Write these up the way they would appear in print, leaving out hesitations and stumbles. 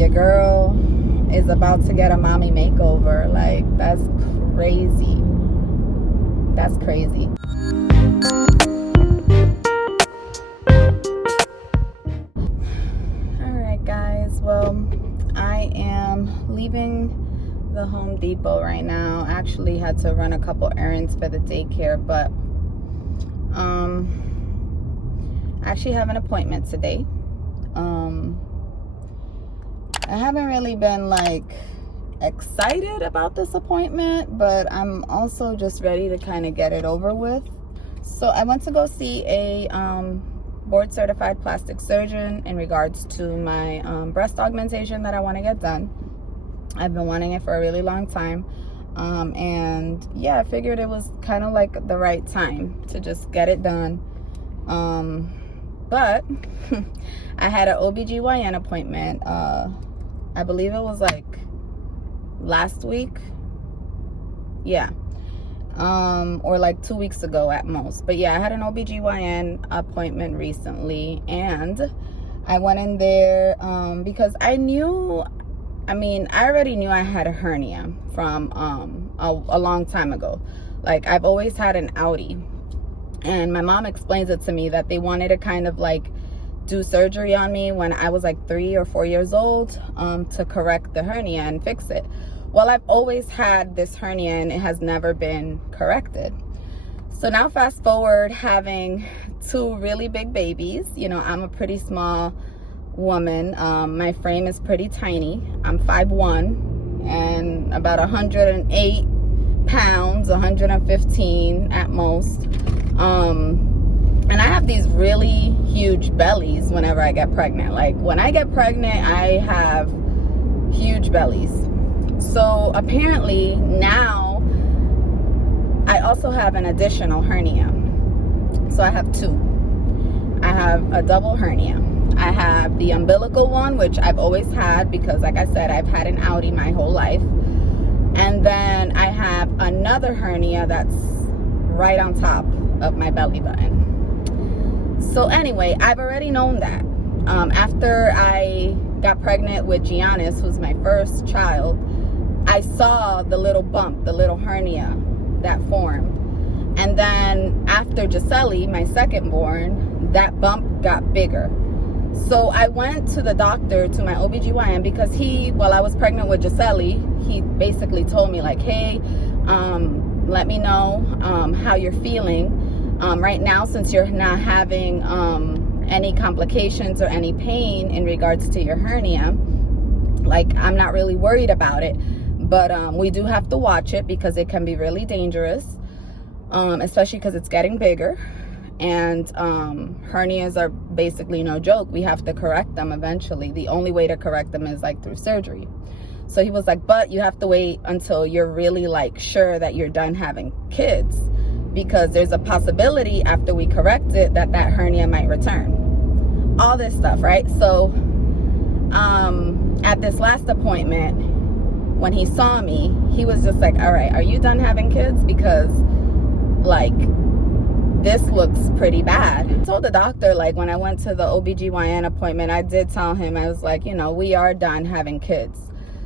your girl is about to get a mommy makeover. Like, that's crazy. That's crazy. Alright guys, well, I am leaving the Home Depot right now. I actually had to run a couple errands for the daycare, but I actually have an appointment today. I haven't really been like excited about this appointment, but I'm also just ready to kind of get it over with. So I went to go see a board certified plastic surgeon in regards to my breast augmentation that I want to get done. I've been wanting it for a really long time, and yeah, I figured it was kind of like the right time to just get it done. But I had an OBGYN appointment, I believe it was like last week, yeah, or like 2 weeks ago at most. But yeah, I had an OBGYN appointment recently, and I went in there because I already knew I had a hernia from a long time ago. Like, I've always had an outie, and my mom explains it to me that they wanted to kind of like do surgery on me when I was like 3 or 4 years old to correct the hernia and fix it. Well, I've always had this hernia and it has never been corrected. So now fast forward, having 2 really big babies. You know, I'm a pretty small woman. My frame is pretty tiny. I'm 5'1" and about 108 pounds, 115 at most. And I have these really huge bellies whenever I get pregnant. Like, when I get pregnant, I have huge bellies. So apparently now I also have an additional hernia. So I have 2. I have a double hernia. I have the umbilical one, which I've always had because, like I said, I've had an outie my whole life. And then I have another hernia that's right on top of my belly button. So anyway, I've already known that. After I got pregnant with Giannis, who's my first child, I saw the little bump, the little hernia that formed. And then after Gisele, my second born, that bump got bigger. So I went to the doctor, to my OBGYN, because while I was pregnant with Gisele, he basically told me like, hey, let me know how you're feeling. Right now, since you're not having any complications or any pain in regards to your hernia, like, I'm not really worried about it, but we do have to watch it because it can be really dangerous, especially because it's getting bigger. And hernias are basically no joke. We have to correct them eventually. The only way to correct them is like through surgery. So he was like, but you have to wait until you're really like sure that you're done having kids, because there's a possibility after we correct it that hernia might return. All this stuff, right? So at this last appointment, when he saw me, he was just like, all right, are you done having kids? Because like, this looks pretty bad. I told the doctor, like, when I went to the OBGYN appointment, I did tell him, I was like, you know, we are done having kids.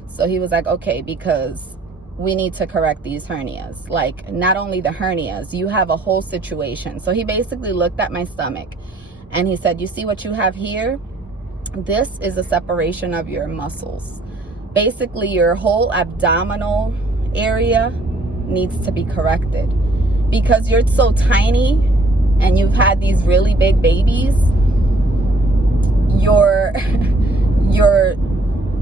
So he was like, okay, because we need to correct these hernias. Like, not only the hernias, you have a whole situation. So he basically looked at my stomach and he said, you see what you have here? This is a separation of your muscles. Basically, your whole abdominal area needs to be corrected. Because you're so tiny and you've had these really big babies, your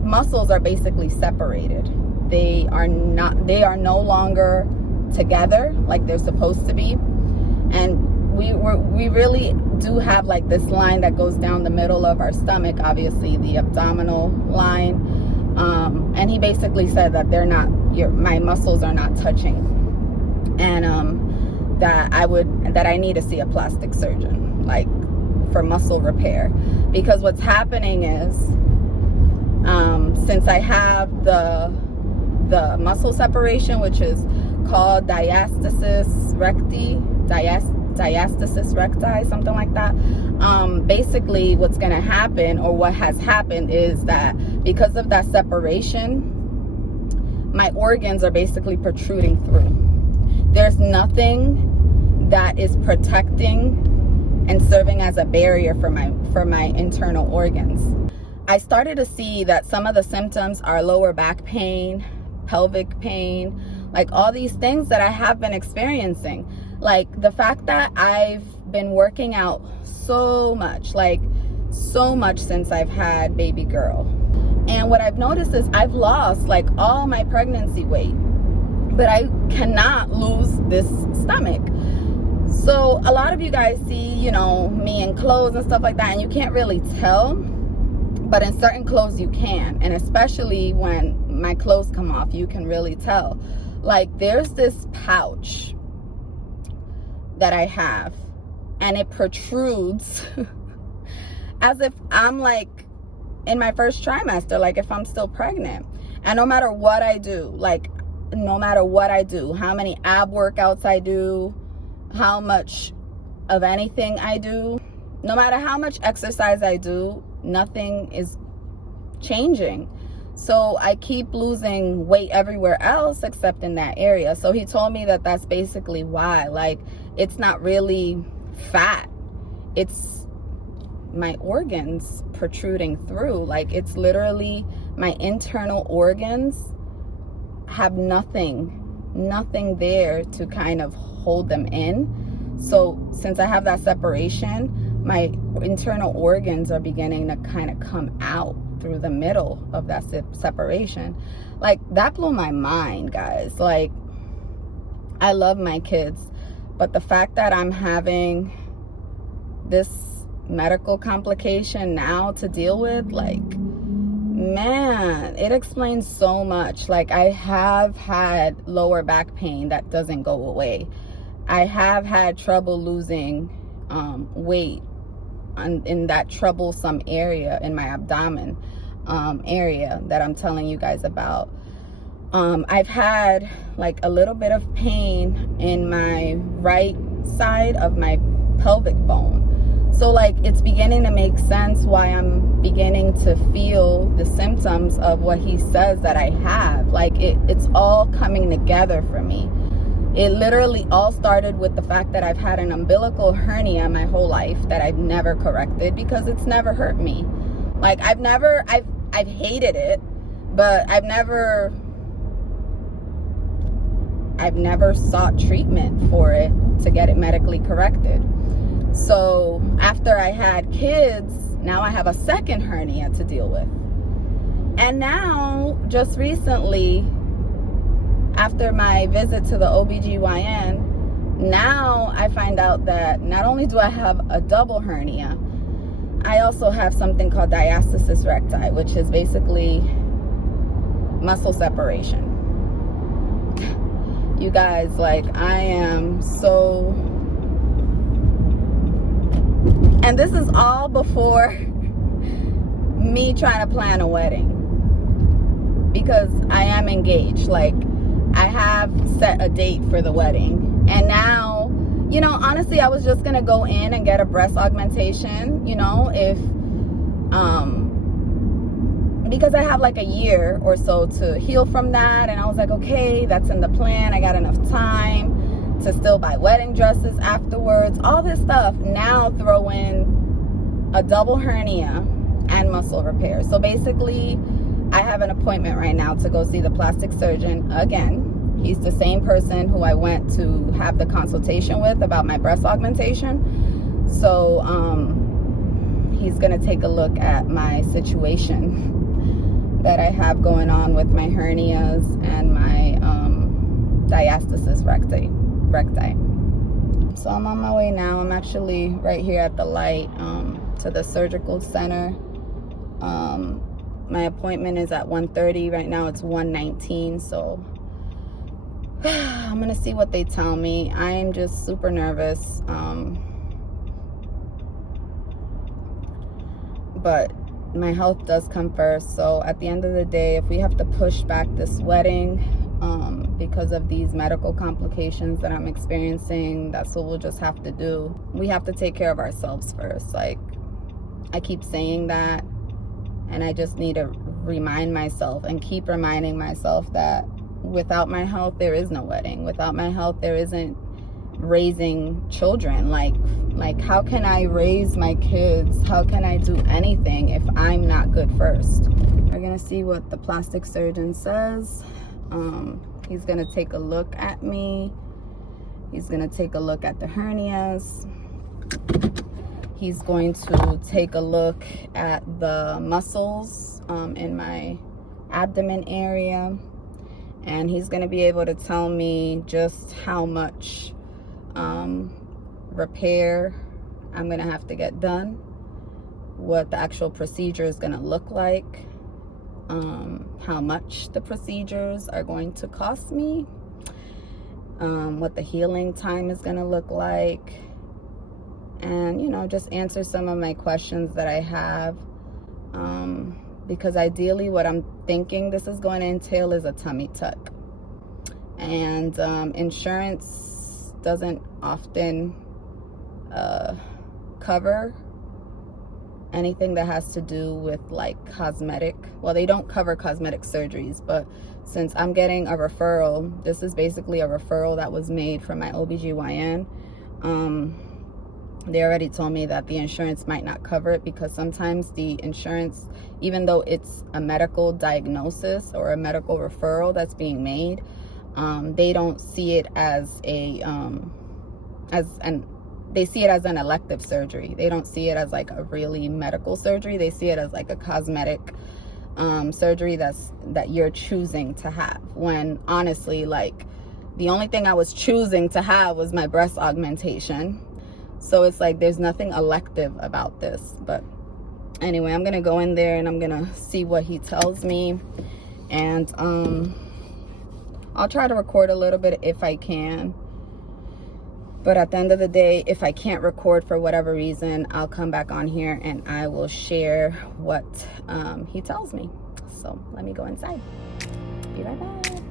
muscles are basically separated. They are no longer together like they're supposed to be. And we really do have like this line that goes down the middle of our stomach, obviously the abdominal line. And he basically said that my muscles are not touching. And that I need to see a plastic surgeon, like, for muscle repair. Because what's happening is, since I have the muscle separation, which is called Diastasis Recti, Diastasis Recti, something like that. Basically what's going to happen, or what has happened, is that because of that separation, my organs are basically protruding through. There's nothing that is protecting and serving as a barrier for my internal organs. I started to see that some of the symptoms are lower back pain, pelvic pain, like all these things that I have been experiencing. Like the fact that I've been working out so much, like so much since I've had baby girl. And what I've noticed is I've lost like all my pregnancy weight, but I cannot lose this stomach. So a lot of you guys see, you know, me in clothes and stuff like that, and you can't really tell, but in certain clothes you can. And especially when my clothes come off, you can really tell. Like there's this pouch that I have, and it protrudes as if I'm like in my first trimester, like if I'm still pregnant. And no matter what I do, like no matter what I do, how many ab workouts I do, how much of anything I do, no matter how much exercise I do, nothing is changing. So I keep losing weight everywhere else except in that area. So he told me that that's basically why. Like it's not really fat, it's my organs protruding through. Like it's literally my internal organs have nothing there to kind of hold them in. So since I have that separation, my internal organs are beginning to kind of come out through the middle of that separation. Like that blew my mind, guys. Like I love my kids, but the fact that I'm having this medical complication now to deal with, like, man, it explains so much. Like I have had lower back pain that doesn't go away. I have had trouble losing weight in that troublesome area in my abdomen area that I'm telling you guys about. I've had like a little bit of pain in my right side of my pelvic bone. So like it's beginning to make sense why I'm beginning to feel the symptoms of what he says that I have. Like it's all coming together for me. It literally all started with the fact that I've had an umbilical hernia my whole life that I've never corrected because it's never hurt me. Like I've hated it, but I've never sought treatment for it to get it medically corrected. So after I had kids, now I have a second hernia to deal with. And now, just recently, after my visit to the OBGYN, now I find out that not only do I have a double hernia, I also have something called Diastasis Recti, which is basically muscle separation. You guys, like, I am so... And this is all before me trying to plan a wedding, because I am engaged. Like, I have set a date for the wedding. And now, you know, honestly, I was just going to go in and get a breast augmentation, you know, because I have like a year or so to heal from that. And I was like, okay, that's in the plan. I got enough time to still buy wedding dresses afterwards, all this stuff. Now throw in a double hernia and muscle repair. So basically, I have an appointment right now to go see the plastic surgeon again. He's the same person who I went to have the consultation with about my breast augmentation. So he's gonna take a look at my situation that I have going on with my hernias and my diastasis recti. So I'm on my way now. I'm actually right here at the light to the surgical center. My appointment is at 1:30. Right now it's 1:19, so I'm gonna see what they tell me. I am just super nervous, but my health does come first. So at the end of the day, if we have to push back this wedding, because of these medical complications that I'm experiencing. That's what we'll just have to do. We have to take care of ourselves first. Like, I keep saying that, and I just need to remind myself and keep reminding myself that without my health, there is no wedding. Without my health, there isn't raising children. Like how can I raise my kids? How can I do anything if I'm not good first? We're gonna see what the plastic surgeon says. He's gonna take a look at me. He's gonna take a look at the hernias. He's going to take a look at the muscles in my abdomen area. And he's gonna be able to tell me just how much repair I'm gonna have to get done, what the actual procedure is gonna look like, how much the procedures are going to cost me, what the healing time is gonna look like, and just answer some of my questions that I have, because ideally what I'm thinking this is going to entail is a tummy tuck. And insurance doesn't often cover anything that has to do with like cosmetic. Well, they don't cover cosmetic surgeries, but since I'm getting a referral, this is basically a referral that was made from my OBGYN. They already told me that the insurance might not cover it because sometimes the insurance, even though it's a medical diagnosis or a medical referral that's being made, they don't see it as they see it as an elective surgery. They don't see it as like a really medical surgery. They see it as like a cosmetic surgery that you're choosing to have, when honestly, like, the only thing I was choosing to have was my breast augmentation. So it's like there's nothing elective about this. But anyway, I'm gonna go in there and I'm gonna see what he tells me, and I'll try to record a little bit if I can. But at the end of the day, if I can't record for whatever reason, I'll come back on here and I will share what he tells me. So let me go inside. Be right back.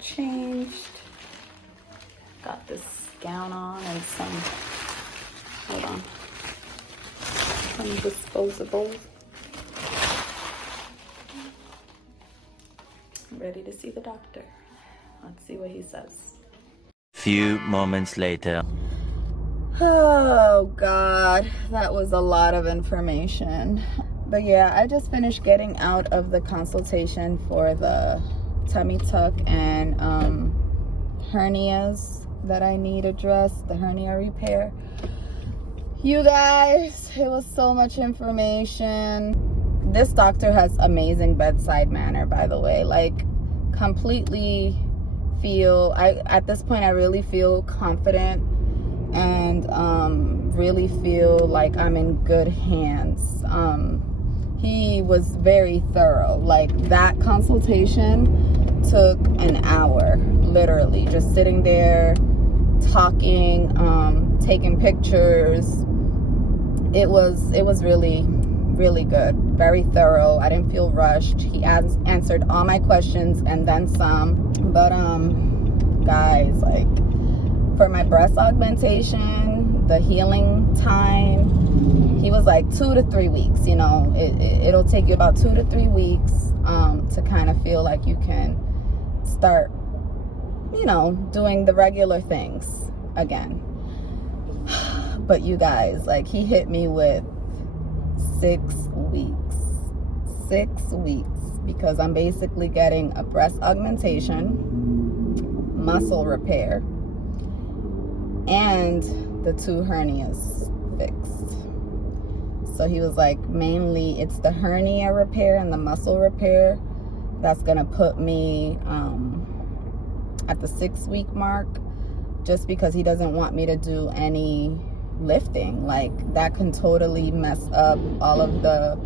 Changed, got this gown on and some disposables. I'm ready to see the doctor. Let's see what he says. Few moments later. Oh God, that was a lot of information. But yeah, I just finished getting out of the consultation for the tummy tuck and hernias that I need addressed, the hernia repair. You guys, it was so much information. This doctor has amazing bedside manner, by the way. Like, completely feel, at this point I really feel confident and really feel like I'm in good hands. He was very thorough. Like, that consultation took an hour, literally, just sitting there talking, taking pictures. It was really, really good, very thorough. I didn't feel rushed. He answered all my questions and then some. But guys, like, for my breast augmentation, the healing time, he was like 2 to 3 weeks. It'll take you about 2 to 3 weeks to kind of feel like you can start, doing the regular things again. But you guys, like, he hit me with 6 weeks. 6 weeks, because I'm basically getting a breast augmentation, muscle repair, and the 2 hernias fixed. So he was like, mainly it's the hernia repair and the muscle repair that's gonna put me at the 6-week mark, just because he doesn't want me to do any lifting. Like, that can totally mess up all of the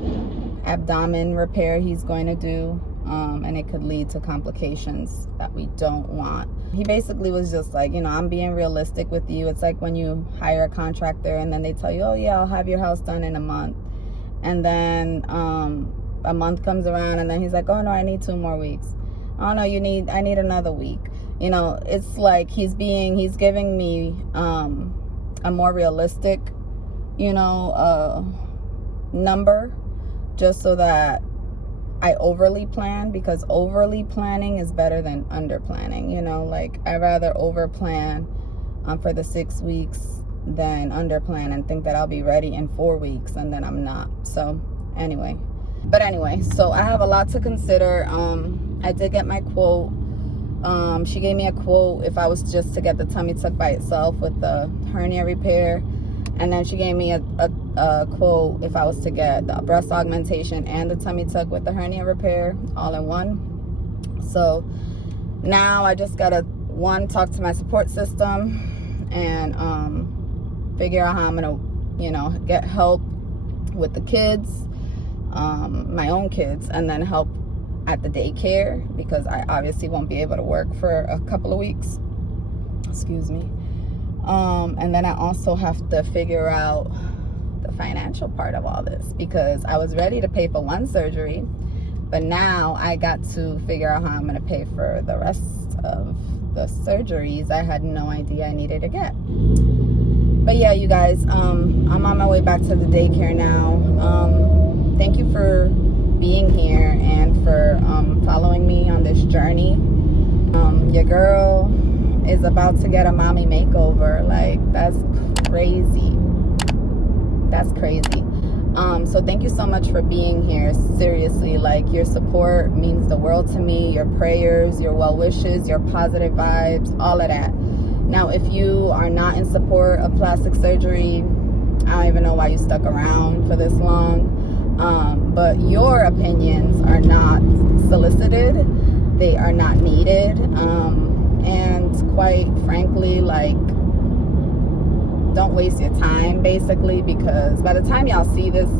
abdomen repair he's going to do, and it could lead to complications that we don't want. He basically was just like, you know, I'm being realistic with you. It's like when you hire a contractor and then they tell you, oh yeah, I'll have your house done in a month, and then a month comes around and then he's like, oh no, I need 2 more weeks. Oh no, I need another week. You know, it's like he's giving me a more realistic, you know, number, just so that I overly plan, because overly planning is better than under planning. You know, like, I'd rather over plan for the 6 weeks than under plan and think that I'll be ready in 4 weeks and then I'm not. So anyway, so I have a lot to consider. I did get my quote. She gave me a quote if I was just to get the tummy tuck by itself with the hernia repair, and then she gave me a quote if I was to get the breast augmentation and the tummy tuck with the hernia repair all in one. So now I just gotta talk to my support system and figure out how I'm gonna, you know, get help with the kids, my own kids, and then help at the daycare, because I obviously won't be able to work for a couple of weeks. Excuse me. And then I also have to figure out the financial part of all this, because I was ready to pay for one surgery, but now I got to figure out how I'm going to pay for the rest of the surgeries I had no idea I needed to get. But yeah, you guys, I'm on my way back to the daycare now. Thank you for being here and for following me on this journey. Your girl is about to get a mommy makeover. Like, that's crazy. That's crazy. So thank you so much for being here. Seriously, like, your support means the world to me. Your prayers, your well wishes, your positive vibes, all of that. Now, if you are not in support of plastic surgery, I don't even know why you stuck around for this long. But your opinions are not solicited. They are not needed. And quite frankly, like, don't waste your time, basically, because by the time y'all see this,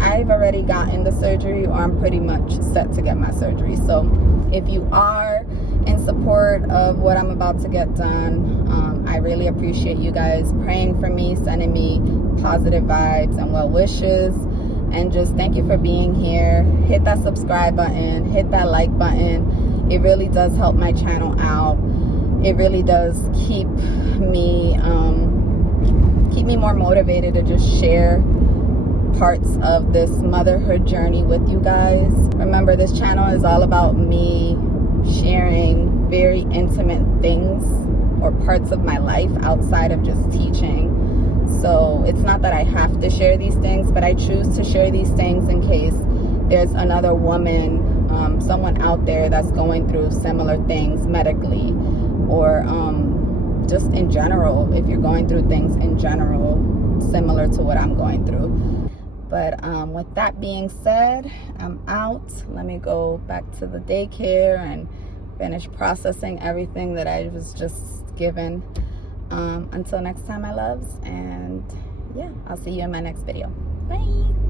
I've already gotten the surgery, or I'm pretty much set to get my surgery. So if you are in support of what I'm about to get done, I really appreciate you guys praying for me, sending me positive vibes and well wishes, and just thank you for being here. Hit that subscribe button, hit that like button. It really does help my channel out. It really does keep me more motivated to just share parts of this motherhood journey with you guys. Remember, this channel is all about me sharing very intimate things or parts of my life outside of just teaching. So it's not that I have to share these things, but I choose to share these things in case there's another woman, someone out there that's going through similar things medically, or just in general, if you're going through things in general similar to what I'm going through. But with that being said, I'm out. Let me go back to the daycare and finish processing everything that I was just given. Until next time, my loves, and yeah, I'll see you in my next video. Bye.